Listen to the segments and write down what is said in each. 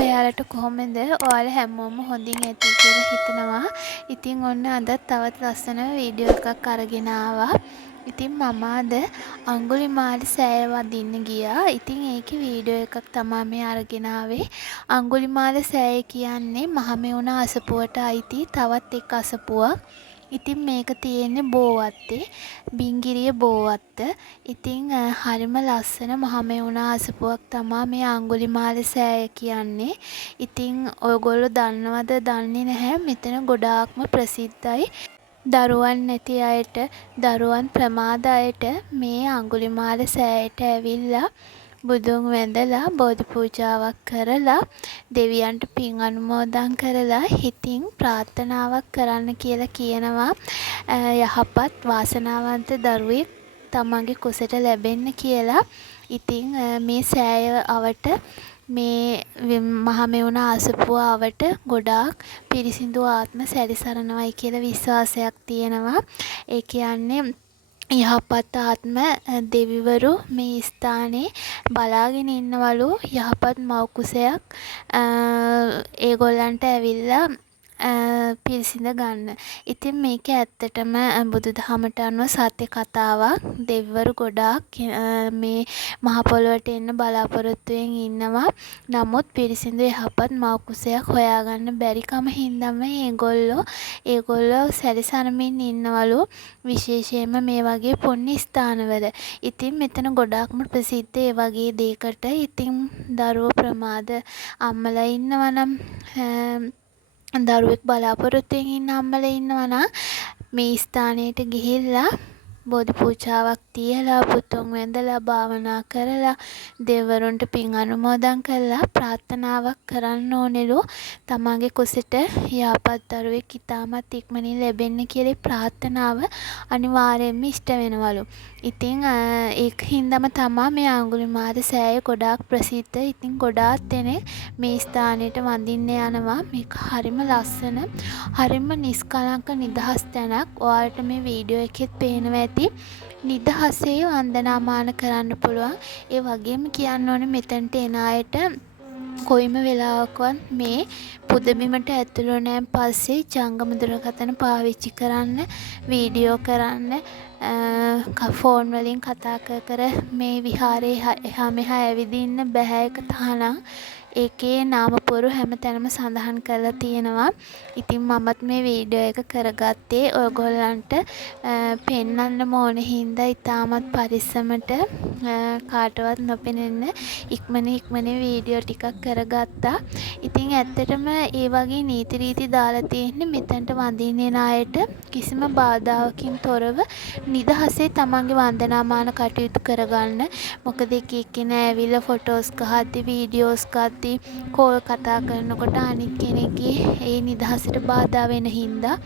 ඔයාලට කොහොමද? ඔයාලා හැමෝම හොඳින් ඇති කියලා හිතනවා. ඉතින් ඔන්න අදත් තවත් ලස්සන වීඩියෝ එකක් අරගෙන ආවා. ඉතින් මම අද අඟුලිමාල සෑය වදින්න ගියා. ඉතින් ඒකේ වීඩියෝ එකක් තමයි මේ අරගෙන ආවේ. අඟුලිමාල සෑය කියන්නේ මහමෙවුනා අසපුවට අයිති තවත් එක් අසපුවක්. ඉතින් මේක තියෙන්නේ බෝවත්තේ බිංගිරිය බෝවත්ත. ඉතින් හරිම ලස්සන මහමෙවුනා අසපුවක් තමයි මේ අඟුලිමාල සෑය කියන්නේ. ඉතින් ඔයගොල්ලෝ දන්නවද දන්නේ නැහැ, මෙතන ගොඩාක්ම ප්‍රසිද්ධයි. දරුවන් නැති අයට, දරුවන් ප්‍රමාද අයට මේ අඟුලිමාල සෑයට ඇවිල්ලා බුදුන් වැඳලා බෝධි පූජාවක් කරලා දෙවියන්ට පින් අනුමෝදන් කරලා හිතින් ප්‍රාර්ථනාවක් කරන්න කියලා කියනවා. යහපත් වාසනාවන්ත දරුවෙක් තමන්ගේ කුසට ලැබෙන්න කියලා. ඉතින් මේ සෑය අවට මේ මහමෙවුනා අසපුව අවට ගොඩාක් පිරිසිදු ආත්ම සැරිසරනවයි කියලා විශ්වාසයක් තියෙනවා. ඒ කියන්නේ යහපත් ආත්ම දෙවිවරු මේ ස්ථානයේ බලාගෙන ඉන්නවලු යහපත් මව් කුසයක් ඒගොල්ලන්ට ඇවිල්ලා පිරිසිඳ ගන්න. ඉතින් මේක ඇත්තටම බුදුදහමට අනුව සත්‍ය කතාවක්. දෙවිවරු ගොඩාක් මේ මහ පොළොවට එන්න බලාපොරොත්තුවෙන් ඉන්නවා. නමුත් පිරිසිදු යහපත් මව් කුසයක් හොයාගන්න බැරිකම හින්දාම ඒගොල්ලෝ සැරිසරමින් ඉන්නවලු. විශේෂයෙන්ම මේ වගේ පුණ්‍ය ස්ථානවල. ඉතින් මෙතන ගොඩාක්ම ප්‍රසිද්ධ ඒ වගේ දෙයකට. ඉතින් දරුවෝ ප්‍රමාද අම්මලා ඉන්නවනම් දරුවෙක් බලාපොරොත්තුවෙන් ඉන්න අම්මලා ඉන්නවනම් මේ ස්ථානයට ගිහිල්ලා බෝධි පූජාවක් තියලා පුතුන් වැඳලා භාවනා කරලා දෙවිවරුන්ට පින් අනුමෝදන් කරලා ප්‍රාර්ථනාවක් කරන්න ඕනෙලු. තමන්ගේ කුසට යහපත් දරුවෙක් ඉතාමත් ඉක්මනින් ලැබෙන්න කියලා ප්‍රාර්ථනාව අනිවාර්යයෙන්ම ඉෂ්ට වෙනවලු. ඉතින් ඒක හින්දාම තමයි මේ අඟුලිමාල සෑය ගොඩාක් ප්‍රසිද්ධ. ඉතින් ගොඩාක් දෙනෙක් මේ ස්ථානෙට වඳින්න යනවා. මේක හරිම ලස්සන, හරිම නිස්කලංක නිදහස් තැනක්. ඔයාලට මේ වීඩියෝ එකෙත් පේනවා ඇති. නිදහසේ වන්දනාමාන කරන්න පුළුවන්. ඒ වගේම කියන්න ඕනේ මෙතනට එන අයට කොයිම වෙලාවකවත් මේ පුදබිමට ඇතුළු වුණාන් පස්සේ ජංගම දුරකථන පාවිච්චි කරන්න, වීඩියෝ කරන්න, ෆෝන් වලින් කතා කර මේ විහාරේ එහා මෙහා ඇවිදින්න බෑ. එක තහනම් ඒකේ නාමපුවරු හැමතැනම සඳහන් කරලා තියෙනවා. ඉතින් මමත් මේ වීඩියෝ එක කරගත්තේ ඔයගොල්ලන්ට පෙන්වන්න ඕන හින්දා ඉතාමත් පරිස්සමට කාටවත් නොපෙනෙන්න ඉක්මනින් වීඩියෝ ටිකක් කරගත්තා. ඉතින් ඇත්තටම ඒ වගේ නීති රීති දාලා තියෙන්නේ මෙතනට වඳින්න එන අයට කිසිම බාධාවකින් තොරව නිදහසේ තමන්ගේ වන්දනාමාන කටයුතු කරගන්න. මොකද එක එක්කෙනා ඇවිල්ලා ෆොටෝස් ගහද්දි, වීඩියෝස් ගද්දි, කෝල් කතා කරනකොට අනිත් කෙනෙක්ගේ ඒ නිදහසට බාධා වෙන හින්දා.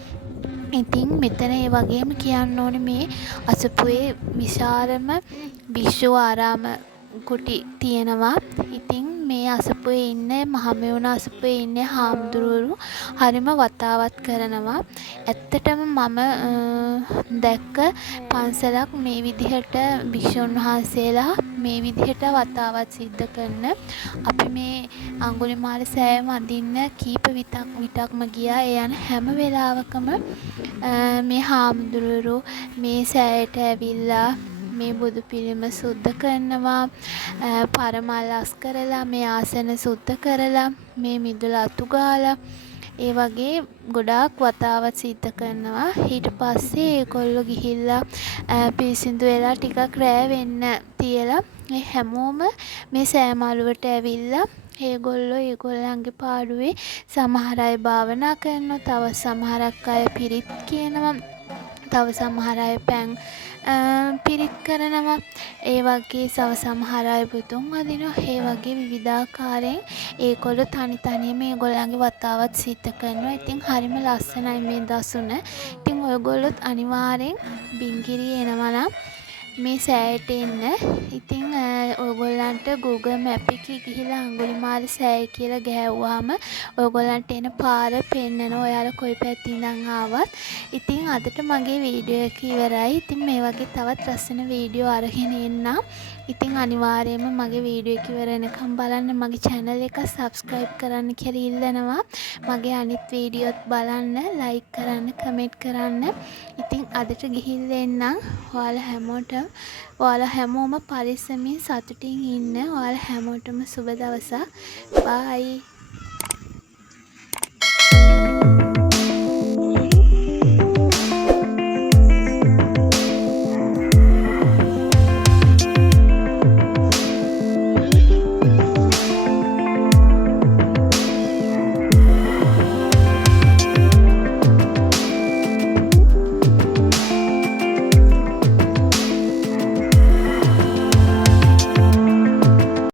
ඉතින් මෙතන ඒ වගේම කියන්න ඕනේ මේ අසපුවේ විශාලම භික්ෂු ආරාම කුටි තියෙනවා. ඉතින් මේ අසපුවේ ඉන්නේ මහමෙවුනා අසපුවේ ඉන්නේ හාමුදුරුවෝ හරිම වතාවත් කරනවා. ඇත්තටම මම දැක්ක පන්සලක් මේ විදිහට භික්ෂුන් වහන්සේලා මේ විදිහට වතාවත් සිද්ධ කරන. අපි මේ අඟුලිමාල සෑය වඳින්න කීප විටක්ම ගියා. ඒ යන හැම වෙලාවකම මේ හාමුදුරුවෝ මේ සෑයට ඇවිල්ලා මේ බුදු පිළිම සුද්ධ කරනවා, පරමල් අස් කරලා, මේ ආසන සුද්ධ කරලා, මේ මිදුල අතු ගාලා, ඒ වගේ ගොඩාක් වතාවත් සිද්ධ කරනවා. ඊට පස්සේ ඒගොල්ලෝ ගිහිල්ලා පිරිසිදු වෙලා ටිකක් රෑ වෙන්න තියලා මේ හැමෝම මේ සෑ මළුවට ඇවිල්ලා ඒගොල්ලන්ගේ පාඩුවේ සමහර අය භාවනා කරනවා, තව සමහරක් අය පිරිත් කියනවා, තව සමහර අය පැන් පිරිත් කරනවා. ඒ වගේ සමහර අය බුදුන් වදිනවා. ඒ වගේ විවිධාකාරයෙන් ඒගොල්ලෝ තනියම ඒගොල්ලන්ගේ වතාවත් සිද්ධ කරනවා. ඉතින් හරිම ලස්සනයි මේ දසුන. ඉතින් ඔයගොල්ලොත් අනිවාර්යෙන් බිංගිරිය එනවා නම් මේ සෑයට එන්න. ඉතින් ඔයගොල්ලන්ට Google Map එකේ ගිහිලා අඟුලිමාල සෑය කියලා ගෑවුවාම ඔයගොල්ලන්ට එන පාර පෙන්නනවා. ඔයාලා කොයි පැත්තේ ඉඳන් ආවත්. ඉතින් අදට මගේ වීඩියෝ එක ඉවරයි. ඉතින් මේ වගේ තවත් ලස්සන වීඩියෝ අරගෙන එන්නම්. ඉතින් අනිවාර්යයෙන්ම මගේ වීඩියෝ එක ඉවර වෙනකම් බලන්න. මගේ channel එක subscribe කරන්න කියලා ඉල්ලනවා. මගේ අනිත් වීඩියෝත් බලන්න, like කරන්න, comment කරන්න. ඉතින් අදට ගිහිල්ලා එන්නම්. ඔයාලා හැමෝම පරිස්සමින් සතුටින් ඉන්න. ඔයාලා හැමෝටම සුබ දවසක්. bye.